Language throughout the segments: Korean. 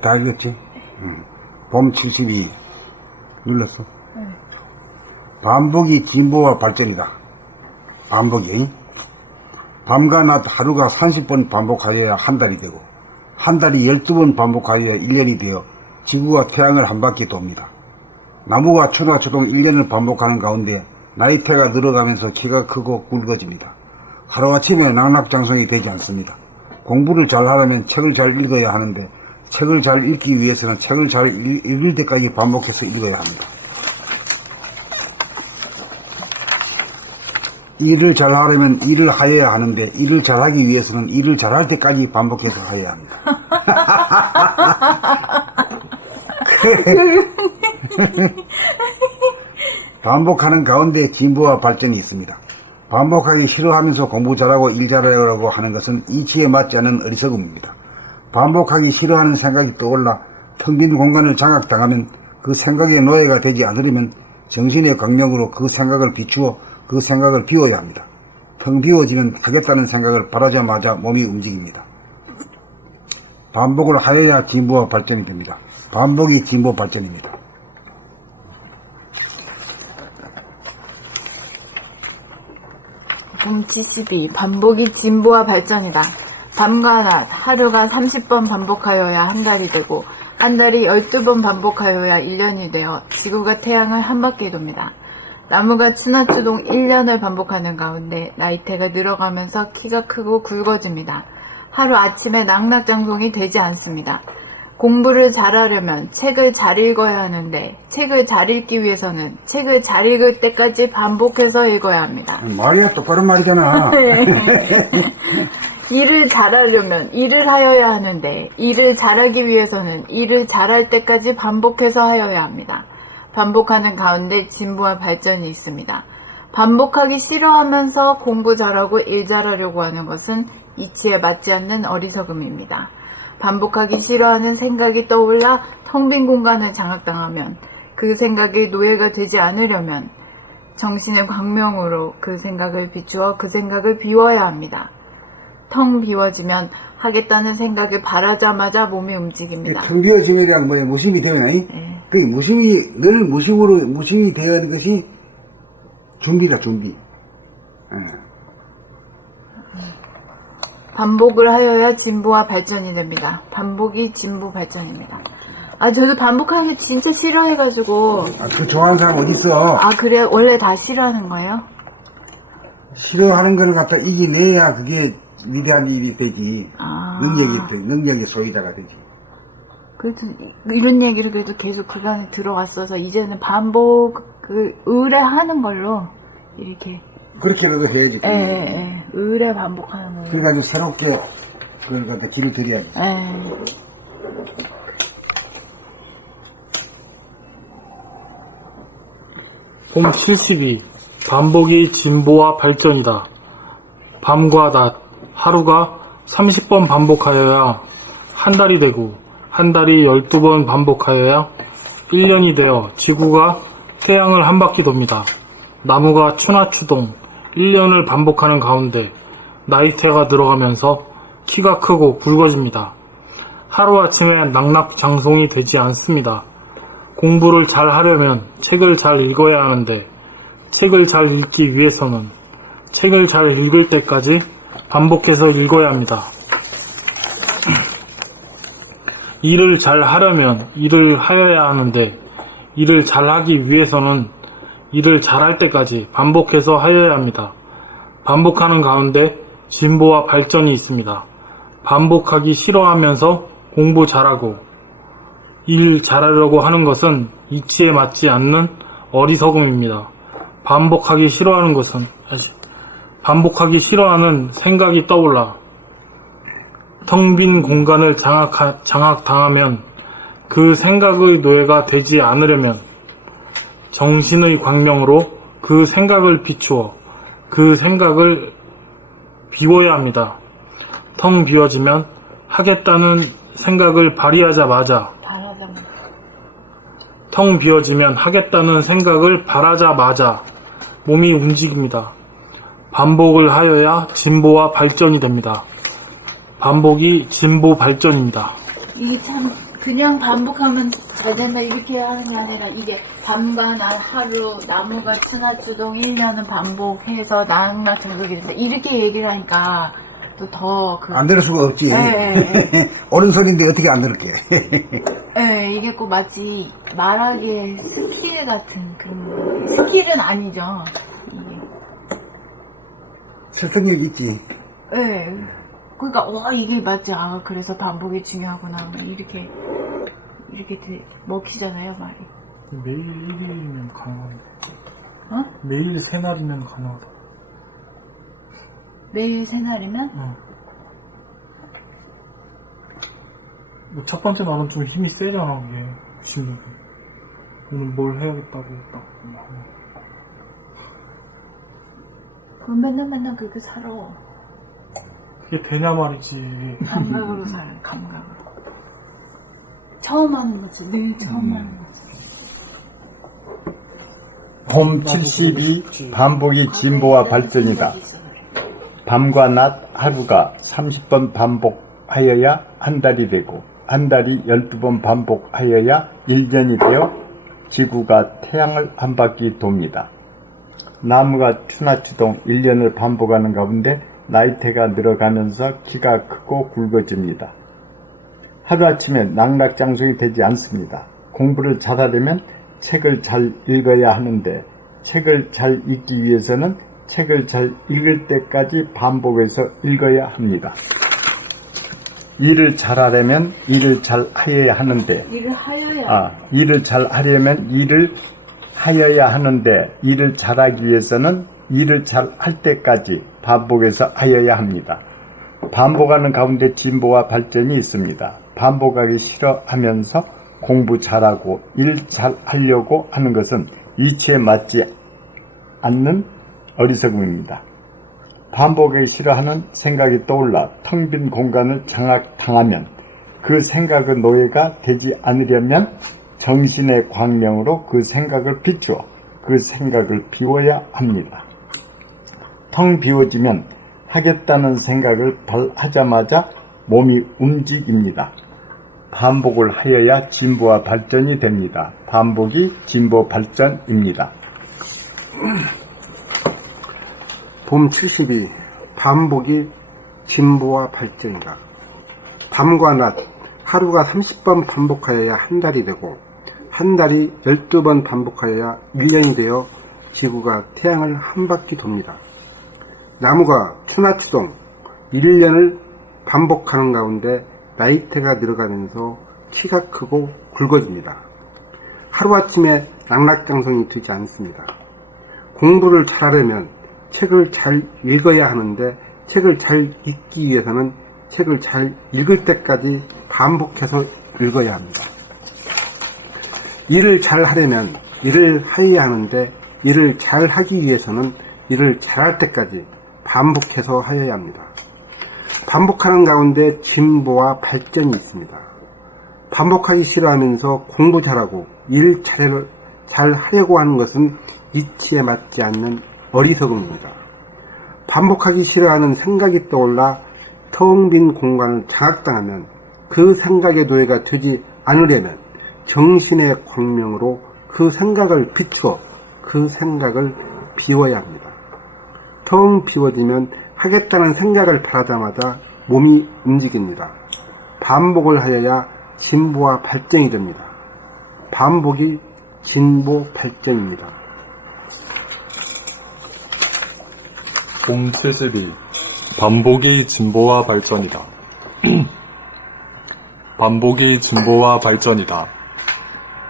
다 읽었지? 응. 봄 72 눌렀어? 네. 반복이 진보와 발전이다. 반복이. 밤과 낮 하루가 30번 반복하여야 한 달이 되고, 한 달이 12번 반복하여야 1년이 되어 지구와 태양을 한 바퀴 돕니다. 나무가 초나 초동 1년을 반복하는 가운데 나이테가 늘어가면서 키가 크고 굵어집니다. 하루아침에 낙락장성이 되지 않습니다. 공부를 잘 하려면 책을 잘 읽어야 하는데, 책을 잘 읽기 위해서는 책을 잘 읽을 때까지 반복해서 읽어야 합니다. 일을 잘 하려면 일을 하여야 하는데, 일을 잘하기 위해서는 일을 잘할 때까지 반복해서 하여야 합니다. 반복하는 가운데 진보와 발전이 있습니다. 반복하기 싫어하면서 공부 잘하고 일 잘하려고 하는 것은 이치에 맞지 않는 어리석음입니다. 반복하기 싫어하는 생각이 떠올라 텅 빈 공간을 장악당하면 그 생각의 노예가 되지 않으려면 정신의 강령으로 그 생각을 비추어 그 생각을 비워야 합니다. 텅 비워지면 하겠다는 생각을 바라자마자 몸이 움직입니다. 반복을 하여야 진보와 발전이 됩니다. 반복이 진보 발전입니다. 봄 72. 반복이 진보와 발전이다. 밤과 낮, 하루가 30번 반복하여야 한 달이 되고, 한 달이 12번 반복하여야 1년이 되어 지구가 태양을 한 바퀴 돕니다. 나무가 추나추동 1년을 반복하는 가운데 나이테가 늘어가면서 키가 크고 굵어집니다. 하루 아침에 낙락장송이 되지 않습니다. 공부를 잘하려면 책을 잘 읽어야 하는데, 책을 잘 읽기 위해서는 책을 잘 읽을 때까지 반복해서 읽어야 합니다. 말이야 똑바로 말이잖아. 일을 잘하려면 일을 하여야 하는데, 일을 잘하기 위해서는 일을 잘할 때까지 반복해서 하여야 합니다. 반복하는 가운데 진보와 발전이 있습니다. 반복하기 싫어하면서 공부 잘하고 일 잘하려고 하는 것은 이치에 맞지 않는 어리석음입니다. 반복하기 싫어하는 생각이 떠올라 텅 빈 공간을 장악당하면, 그 생각이 노예가 되지 않으려면 정신의 광명으로 그 생각을 비추어 그 생각을 비워야 합니다. 텅 비워지면 하겠다는 생각을 바라자마자 몸이 움직입니다. 텅 비워짐이랑 뭐야, 무심이 되어나이? 네. 그 늘 무심이 되어는 것이 준비다, 준비. 반복을 하여야 진보와 발전이 됩니다. 반복이 진보 발전입니다. 저도 반복하는 게 진짜 싫어해가지고. 그 좋아하는 사람 어딨어? 그래? 원래 다 싫어하는 거예요? 싫어하는 거를 갖다 이겨내야 그게 위대한 일이 되지. 능력의 소유자가 되지. 그래도 이런 얘기를 그래도 계속 그간에 들어왔어서 이제는 반복 의뢰하는 걸로 이렇게. 그렇게라도 해야지. 의뢰 반복하는 거예요. 그래가지고 새롭게 그걸 갖다 길을 들여야지. 봄 72. 반복이 진보와 발전이다. 밤과 낮, 하루가 30번 반복하여야 한 달이 되고, 한 달이 12번 반복하여야 1년이 되어 지구가 태양을 한 바퀴 돕니다. 나무가 추나추동 1년을 반복하는 가운데 나이테가 들어가면서 키가 크고 굵어집니다. 하루아침에 낙락장송이 되지 않습니다. 공부를 잘 하려면 책을 잘 읽어야 하는데, 책을 잘 읽기 위해서는 책을 잘 읽을 때까지 반복해서 읽어야 합니다. 일을 잘 하려면 일을 하여야 하는데, 일을 잘 하기 위해서는 일을 잘할 때까지 반복해서 하여야 합니다. 반복하는 가운데 진보와 발전이 있습니다. 반복하기 싫어하면서 공부 잘하고 일 잘하려고 하는 것은 이치에 맞지 않는 어리석음입니다. 반복하기 싫어하는 생각이 떠올라 텅 빈 공간을 장악당하면 그 생각의 노예가 되지 않으려면 정신의 광명으로 그 생각을 비추어 그 생각을 비워야 합니다. 텅 비워지면 하겠다는 생각을 바라자마자 몸이 움직입니다. 반복을 하여야 진보와 발전이 됩니다. 반복이 진보 발전입니다. 이게 참 그냥 반복하면 잘 된다 이렇게 하는 게 아니라 이게 밤과 낮 하루 나무가 천하주동 1년은 반복해서 낙낙 장속이 된다 이렇게 얘기를 하니까 또 더 그 안 들을 수가 없지. 네. 옳은 소리인데 어떻게 안 들을게. 네, 이게 꼭 마치 말하기의 스킬 같은 그런 스킬은 아니죠. 이게. 설득력 있지. 네. 그러니까 와 이게 맞지. 아 그래서 반복이 중요하구나. 이렇게 먹히잖아요 말이. 매일 1일이면 가능한데. 어? 매일 3날이면 가능하다. 매일 세 날이면? 첫 번째 날은 좀 힘이 세잖아, 그게. 신력이. 오늘 뭘 해야겠다고 딱. 그럼 맨날 그렇게 살아. 그게 되냐 말이지. 감각으로 살아. 감각으로. 처음 하는 거지. 늘 처음 하는 거지. 봄 72 반복이 진보와 발전이다. 밤과 낮 하루가 30번 반복하여야 한 달이 되고 한 달이 12번 반복하여야 1년이 되어 지구가 태양을 한 바퀴 돕니다. 나무가 추나추동 1년을 반복하는 가운데 나이테가 늘어가면서 키가 크고 굵어집니다. 하루아침에 낙락장성이 되지 않습니다. 공부를 잘하려면 책을 잘 읽어야 하는데 책을 잘 읽기 위해서는 책을 잘 읽을 때까지 반복해서 읽어야 합니다. 일을 잘하려면 일을 잘 하여야 하는데 일을 잘 하려면 일을 하여야 하는데 일을 잘하기 위해서는 일을 잘 할 때까지 반복해서 하여야 합니다. 반복하는 가운데 진보와 발전이 있습니다. 반복하기 싫어하면서 공부 잘하고 일 잘하려고 하는 것은 이치에 맞지 않는 어리석음입니다. 반복하기 싫어하는 생각이 떠올라 텅 빈 공간을 장악당하면 그 생각의 노예가 되지 않으려면 정신의 광명으로 그 생각을 비추어 그 생각을 비워야 합니다. 텅 비워지면 하겠다는 생각을 하자마자 몸이 움직입니다. 반복을 하여야 진보와 발전이 됩니다. 반복이 진보 발전입니다. 봄 72 반복이 진보와 발전이다. 밤과 낮 하루가 30번 반복하여야 한 달이 되고 한 달이 12번 반복하여야 1년이 되어 지구가 태양을 한 바퀴 돕니다. 나무가 추나추동 1년을 반복하는 가운데 나이테가 늘어가면서 키가 크고 굵어집니다. 하루아침에 낙락장성이 되지 않습니다. 공부를 잘하려면 책을 잘 읽어야 하는데 책을 잘 읽기 위해서는 책을 잘 읽을 때까지 반복해서 읽어야 합니다. 일을 잘 하려면 일을 하여야 하는데 일을 잘 하기 위해서는 일을 잘할 때까지 반복해서 하여야 합니다. 반복하는 가운데 진보와 발전이 있습니다. 반복하기 싫어하면서 공부 잘하고 일 잘하려고 하는 것은 이치에 맞지 않는 어리석음입니다. 반복하기 싫어하는 생각이 떠올라 텅 빈 공간을 장악당하면 그 생각의 노예가 되지 않으려면 정신의 광명으로 그 생각을 비추어 그 생각을 비워야 합니다. 텅 비워지면 하겠다는 생각을 바라자마자 몸이 움직입니다. 반복을 하여야 진보와 발전이 됩니다. 반복이 진보 발전입니다. 봄 72 반복이 진보와 발전이다. 반복이 진보와 발전이다.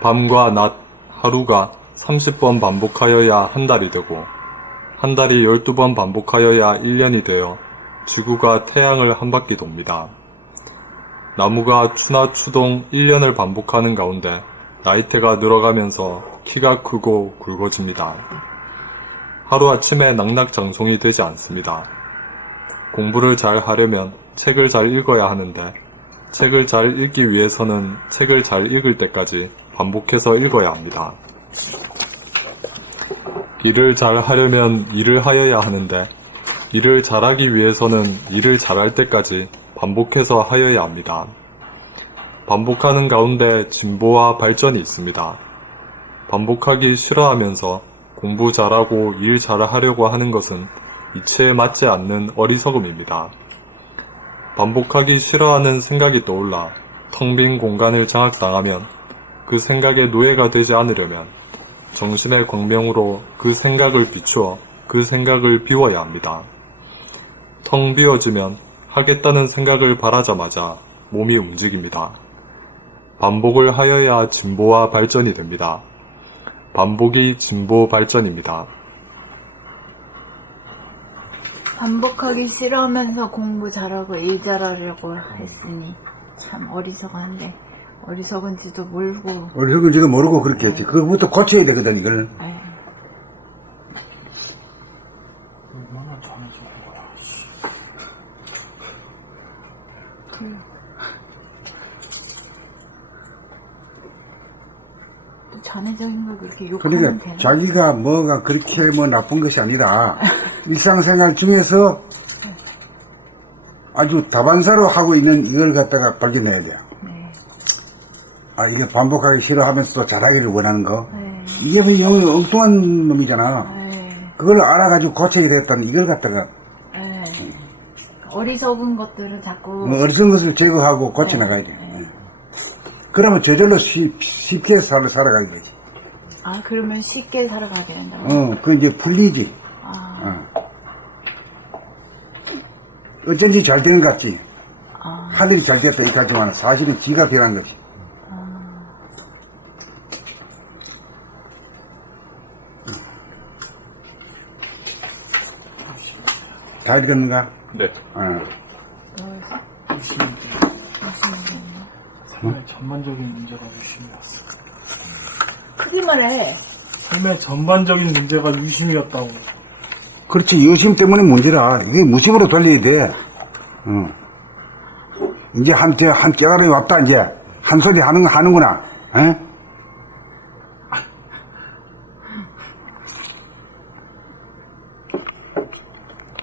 밤과 낮 하루가 30번 반복하여야 한 달이 되고 한 달이 12번 반복하여야 1년이 되어 지구가 태양을 한 바퀴 돕니다. 나무가 추나추동 1년을 반복하는 가운데 나이테가 늘어가면서 키가 크고 굵어집니다. 하루아침에 낙락장성이 되지 않습니다. 공부를 잘 하려면 책을 잘 읽어야 하는데 책을 잘 읽기 위해서는 책을 잘 읽을 때까지 반복해서 읽어야 합니다. 일을 잘 하려면 일을 하여야 하는데 일을 잘하기 위해서는 일을 잘할 때까지 반복해서 하여야 합니다. 반복하는 가운데 진보와 발전이 있습니다. 반복하기 싫어하면서 공부 잘하고 일 잘하려고 하는 것은 이치에 맞지 않는 어리석음입니다. 반복하기 싫어하는 생각이 떠올라 텅 빈 공간을 장악당하면 그 생각의 노예가 되지 않으려면 정신의 광명으로 그 생각을 비추어 그 생각을 비워야 합니다. 텅 비워지면 하겠다는 생각을 바라자마자 몸이 움직입니다. 반복을 하여야 진보와 발전이 됩니다. 반복이 진보 발전입니다. 반복하기 싫어하면서 공부 잘하고 일 잘하려고 했으니 참 어리석었는데 어리석은지도 모르고 어리석은지도 모르고 그렇게 했지. 그거부터 고쳐야 되거든, 이걸. 에이, 또 전해적인 걸 그렇게 욕하면 그러니까 되나? 자기가 뭐가 그렇게 뭐 나쁜 것이 아니라 일상생활 중에서 아주 다반사로 하고 있는 이걸 갖다가 발견해야 돼요. 네. 아, 이게 반복하기 싫어하면서도 잘하기를 원하는 거. 네. 이게 뭐 영이 엉뚱한 놈이잖아. 네. 그걸 알아가지고 고쳐야 되겠다는 이걸 갖다가 네. 어리석은 것들은 자꾸 뭐 어리석은 것을 제거하고 고쳐나가야 돼. 네. 그러면 저절로 쉽게 살아가야 되지. 아 그러면 쉽게 살아가게 된다고? 그 이제 풀리지. 아, 어쩐지 잘 되는 것 같지. 아, 하늘이 잘 됐다 이렇게 하지만 사실은 지가 변한 거지. 다 읽었는가? 네. 삶의 전반적인 문제가 유심이었어. 크게 말해. 삶의 전반적인 문제가 유심이었다고. 그렇지. 유심 때문에 문제라. 이게 무심으로 돌려야 돼. 이제 한 깨달음이 왔다, 이제. 한 소리 하는구나. 에?